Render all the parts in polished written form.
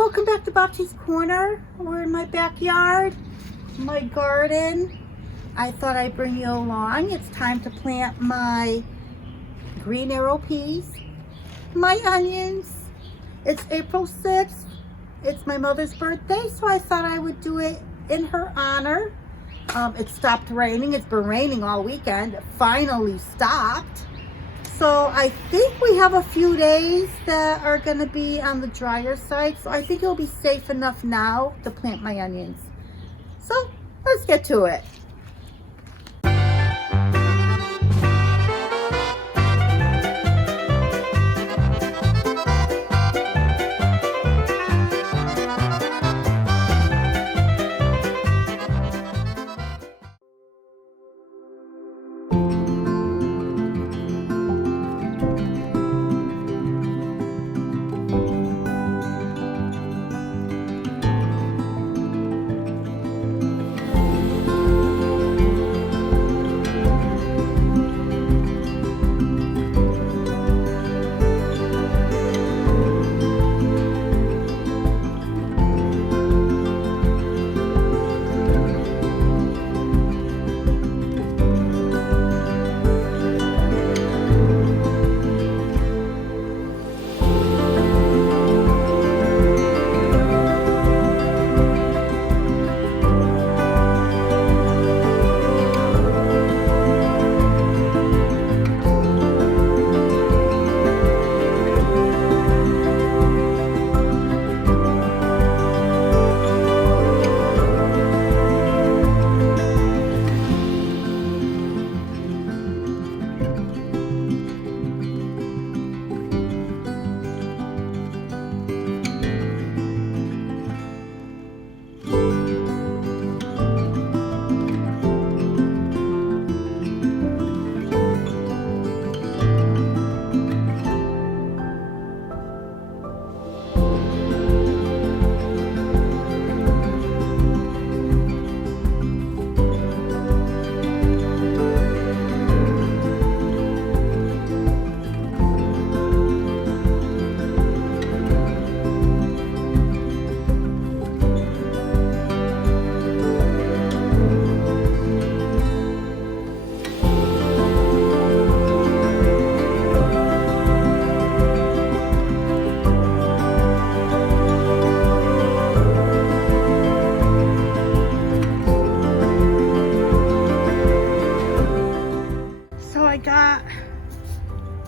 welcome back to Bobti's Corner. We're in my backyard, my garden. I thought I'd bring you along. It's time to plant my green arrow peas, my onions. It's April 6th. It's my mother's birthday, so I thought I would do it in her honor. It stopped raining. It's been raining all weekend. It finally stopped. So I think we have a few days that are going to be on the drier side. So I think it'll be safe enough now to plant my onions. So let's get to it.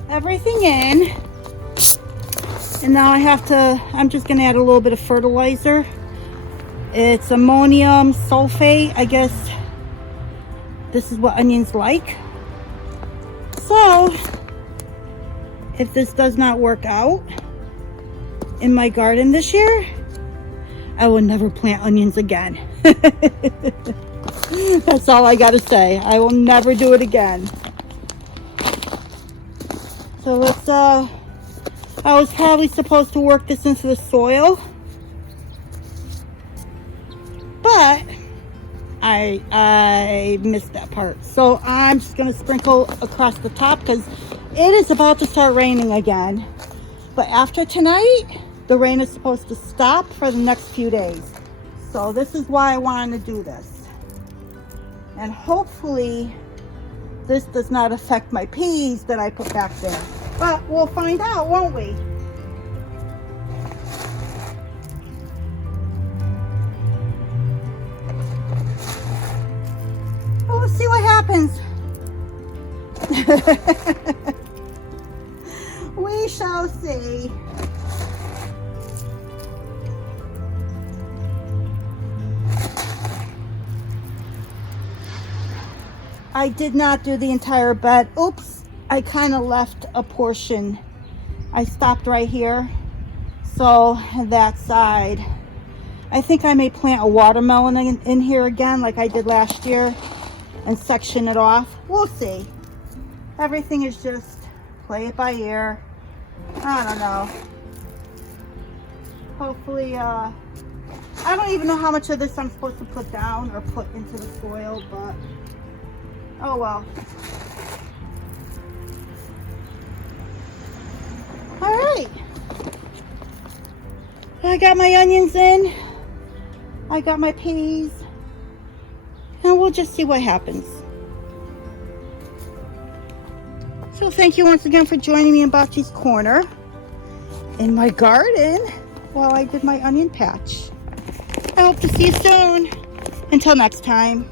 Everything in, and now I'm just gonna add a little bit of fertilizer. It's ammonium sulfate. I guess this is what onions like. So if this does not work out in my garden this year, I will never plant onions again. That's all I gotta say. I will never do it again. So let's, I was probably supposed to work this into the soil, but I missed that part. So I'm just going to sprinkle across the top because it is about to start raining again. But after tonight, the rain is supposed to stop for the next few days. So this is why I wanted to do this. And hopefully this does not affect my peas that I put back there. But we'll find out, won't we? Well, let's see what happens. We shall see. I did not do the entire bed. Oops, I kind of left a portion. I stopped right here. So that side. I think I may plant a watermelon in here again like I did last year and section it off. We'll see. Everything is just play it by ear. I don't know. Hopefully, I don't even know how much of this I'm supposed to put down or put into the soil, but oh well. All right. I got my onions in. I got my peas. And we'll just see what happens. So thank you once again for joining me in Bocce's Corner in my garden while I did my onion patch. I hope to see you soon. Until next time.